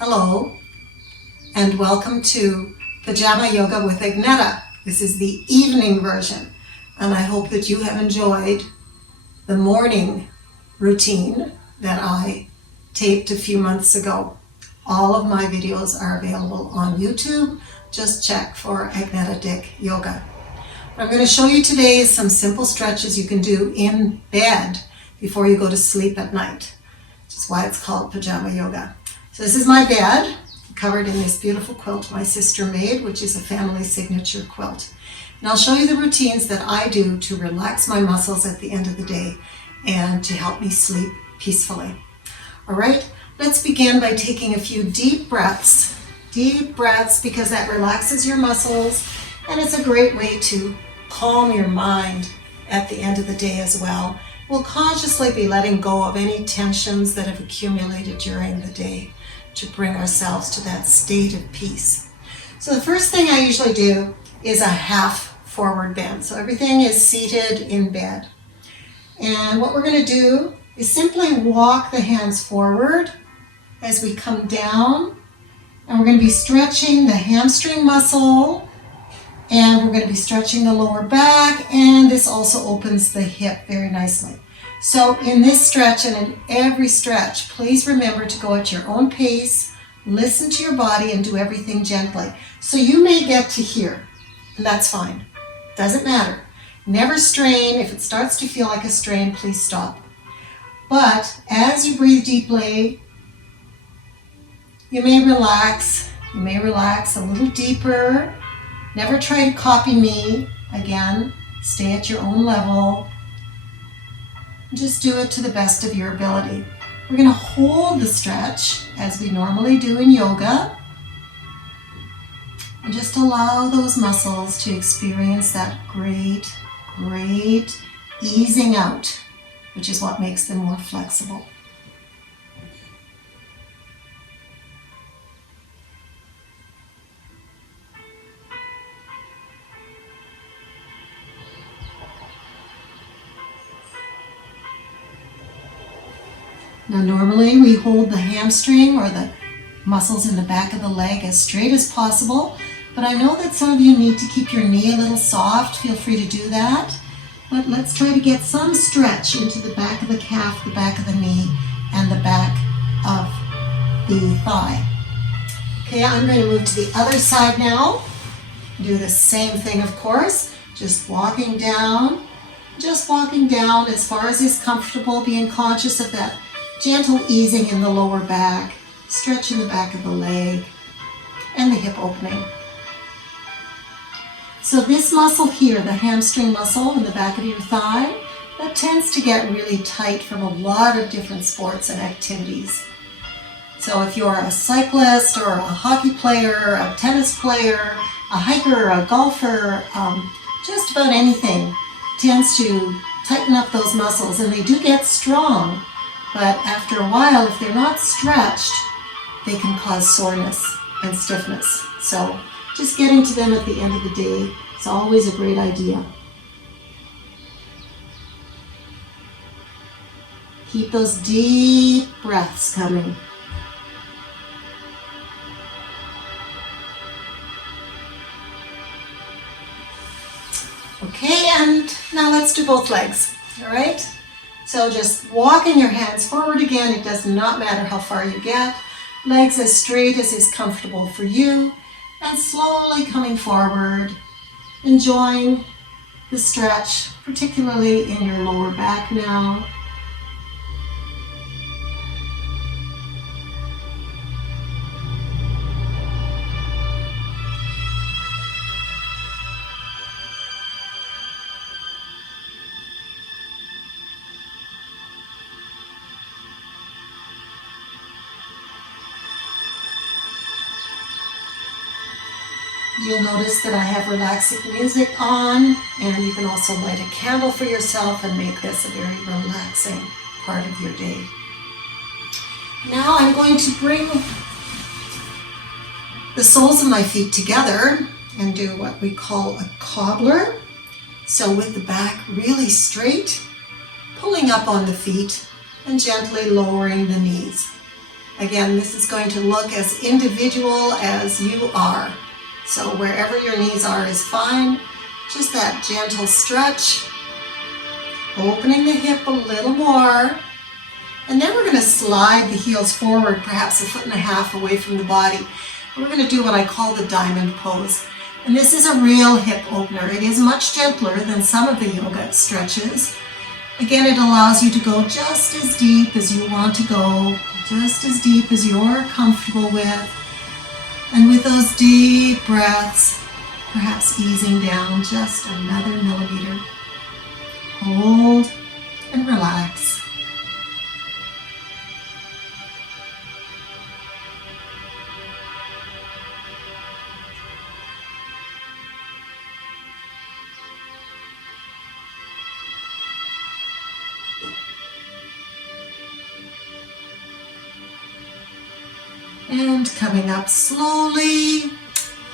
Hello, and welcome to Pajama Yoga with Agneta. This is the evening version, and I hope that you have enjoyed the morning routine that I taped a few months ago. All of my videos are available on YouTube. Just check for Agneta Dick Yoga. What I'm going to show you today is some simple stretches you can do in bed before you go to sleep at night, which is why it's called Pajama Yoga. So this is my bed, covered in this beautiful quilt my sister made, which is a family signature quilt. And I'll show you the routines that I do to relax my muscles at the end of the day and to help me sleep peacefully. All right, let's begin by taking a few deep breaths. Deep breaths, because that relaxes your muscles, and it's a great way to calm your mind at the end of the day as well. We'll consciously be letting go of any tensions that have accumulated during the day to bring ourselves to that state of peace. So the first thing I usually do is a half forward bend. So everything is seated in bed. And what we're going to do is simply walk the hands forward as we come down. And we're going to be stretching the hamstring muscle, and we're going to be stretching the lower back, and this also opens the hip very nicely. So in this stretch and in every stretch, please remember to go at your own pace, listen to your body, and do everything gently. So you may get to here, and that's fine. Doesn't matter. Never strain. If it starts to feel like a strain, please stop. But as you breathe deeply, you may relax. You may relax a little deeper. Never try to copy me. Again, stay at your own level. Just do it to the best of your ability. We're going to hold the stretch as we normally do in yoga. And just allow those muscles to experience that great easing out, which is what makes them more flexible. Now normally we hold the hamstring or the muscles in the back of the leg as straight as possible, but I know that some of you need to keep your knee a little soft. Feel free to do that. But let's try to get some stretch into the back of the calf, the back of the knee, and the back of the thigh. Okay, I'm going to move to the other side now. Do the same thing, of course, just walking down as far as is comfortable, being conscious of that gentle easing in the lower back, stretching the back of the leg, and the hip opening. So this muscle here, the hamstring muscle in the back of your thigh, that tends to get really tight from a lot of different sports and activities. So if you're a cyclist or a hockey player, a tennis player, a hiker, a golfer, just about anything tends to tighten up those muscles, and they do get strong. But after a while, if they're not stretched, they can cause soreness and stiffness. So just getting to them at the end of the day is always a great idea. Keep those deep breaths coming. Okay, and now let's do both legs, all right? So just walking your hands forward again. It does not matter how far you get. Legs as straight as is comfortable for you. And slowly coming forward, enjoying the stretch, particularly in your lower back now. You'll notice that I have relaxing music on, and you can also light a candle for yourself and make this a very relaxing part of your day. Now I'm going to bring the soles of my feet together and do what we call a cobbler. So with the back really straight, pulling up on the feet and gently lowering the knees. Again, this is going to look as individual as you are. So wherever your knees are is fine. Just that gentle stretch, opening the hip a little more. And then we're going to slide the heels forward, perhaps 1.5 feet away from the body. And we're going to do what I call the diamond pose. And this is a real hip opener. It is much gentler than some of the yoga stretches. Again, it allows you to go just as deep as you want to go, just as deep as you're comfortable with. And with those deep breaths, perhaps easing down just another millimeter. Hold and relax. And coming up slowly.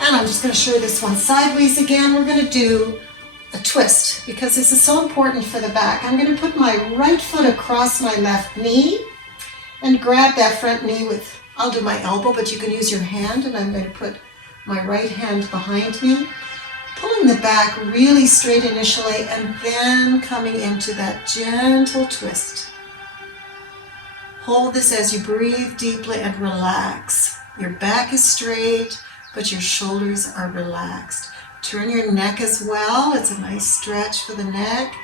And I'm just going to show you this one sideways again. We're going to do a twist because this is so important for the back. I'm going to put my right foot across my left knee and grab that front knee with, I'll do my elbow, but you can use your hand, and I'm going to put my right hand behind me, pulling the back really straight initially and then coming into that gentle twist. Hold this as you breathe deeply and relax. Your back is straight, but your shoulders are relaxed. Turn your neck as well. It's a nice stretch for the neck.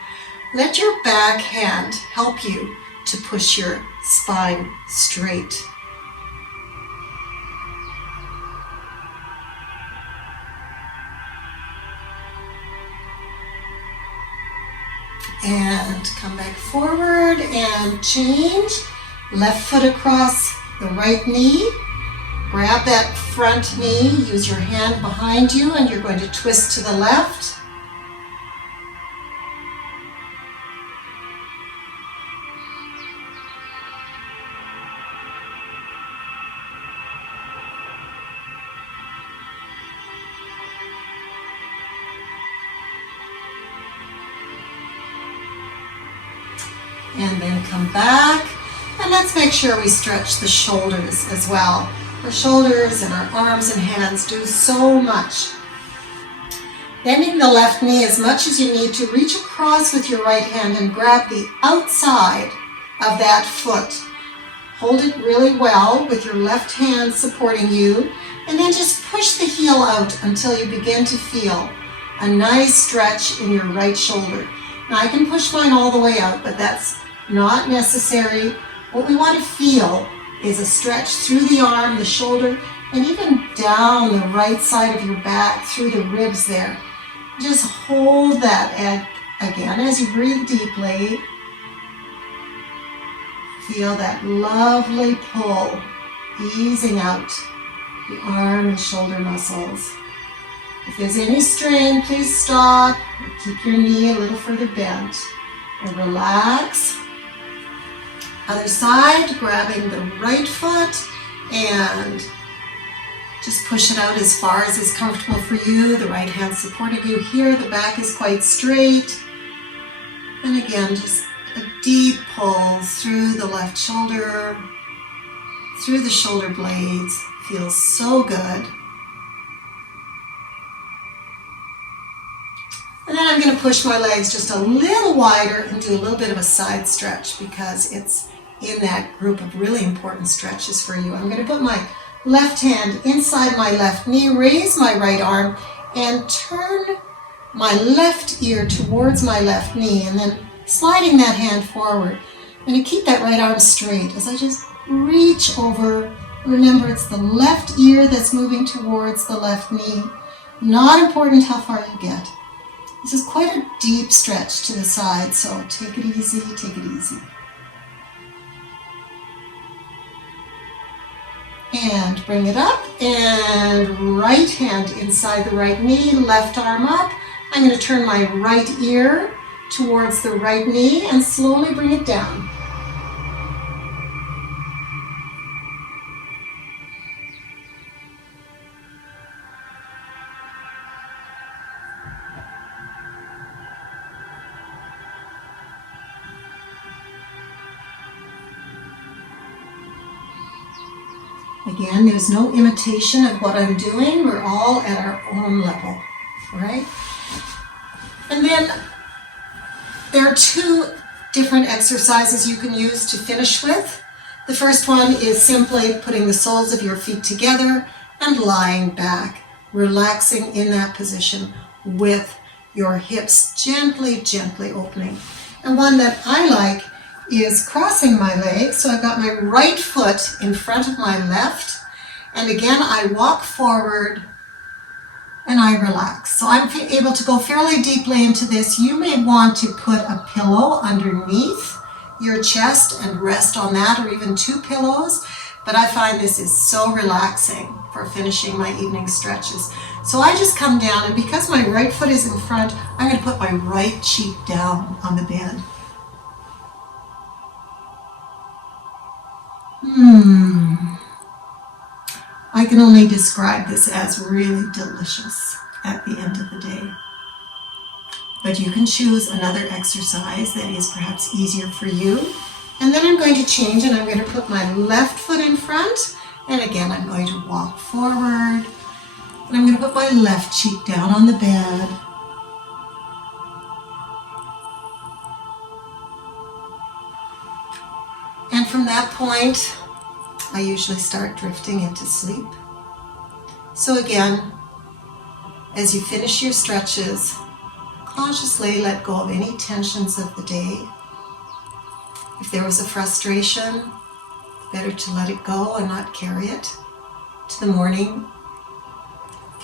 Let your back hand help you to push your spine straight. And come back forward and change. Left foot across the right knee. Grab that front knee, use your hand behind you, and you're going to twist to the left. And then come back. And let's make sure we stretch the shoulders as well. Our shoulders and our arms and hands do so much. Bending the left knee as much as you need to, reach across with your right hand and grab the outside of that foot. Hold it really well with your left hand supporting you, and then just push the heel out until you begin to feel a nice stretch in your right shoulder. Now I can push mine all the way out, but that's not necessary. What we want to feel is a stretch through the arm, the shoulder, and even down the right side of your back through the ribs there. Just hold that again as you breathe deeply. Feel that lovely pull, easing out the arm and shoulder muscles. If there's any strain, please stop. Keep your knee a little further bent. And relax. Other side, grabbing the right foot and just push it out as far as is comfortable for you. The right hand supporting you here. The back is quite straight. And again, just a deep pull through the left shoulder, through the shoulder blades. Feels so good. And then I'm going to push my legs just a little wider and do a little bit of a side stretch because it's in that group of really important stretches for you. I'm going to put my left hand inside my left knee, raise my right arm, and turn my left ear towards my left knee, and then sliding that hand forward. I'm going to keep that right arm straight as I just reach over. Remember, it's the left ear that's moving towards the left knee. Not important how far you get. This is quite a deep stretch to the side, so take it easy, take it easy. And bring it up, and right hand inside the right knee, left arm up. I'm going to turn my right ear towards the right knee and slowly bring it down. again, there's no imitation of what I'm doing. We're all at our own level, right? And then there are two different exercises you can use to finish with. The first one is simply putting the soles of your feet together and lying back, relaxing in that position with your hips gently, gently opening. And one that I like is crossing my legs. So I've got my right foot in front of my left. And again, I walk forward and I relax. So I'm able to go fairly deeply into this. You may want to put a pillow underneath your chest and rest on that, or even two pillows. But I find this is so relaxing for finishing my evening stretches. So I just come down, and because my right foot is in front, I'm going to put my right cheek down on the bed. I can only describe this as really delicious at the end of the day. But you can choose another exercise that is perhaps easier for you. And then I'm going to change, and I'm going to put my left foot in front. And again, I'm going to walk forward. And I'm going to put my left cheek down on the bed. And from that point, I usually start drifting into sleep. So again, as you finish your stretches, consciously let go of any tensions of the day. If there was a frustration, better to let it go and not carry it to the morning.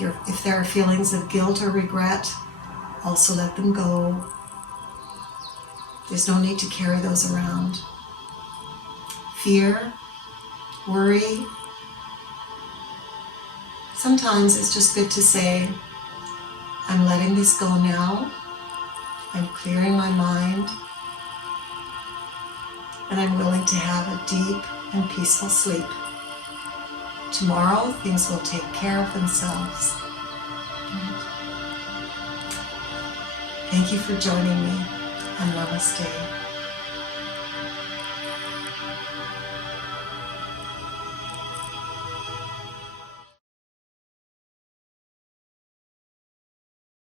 If there are feelings of guilt or regret, also let them go. There's no need to carry those around. Fear, worry. Sometimes it's just good to say, I'm letting this go now. I'm clearing my mind. And I'm willing to have a deep and peaceful sleep. Tomorrow, things will take care of themselves. Thank you for joining me, and namaste.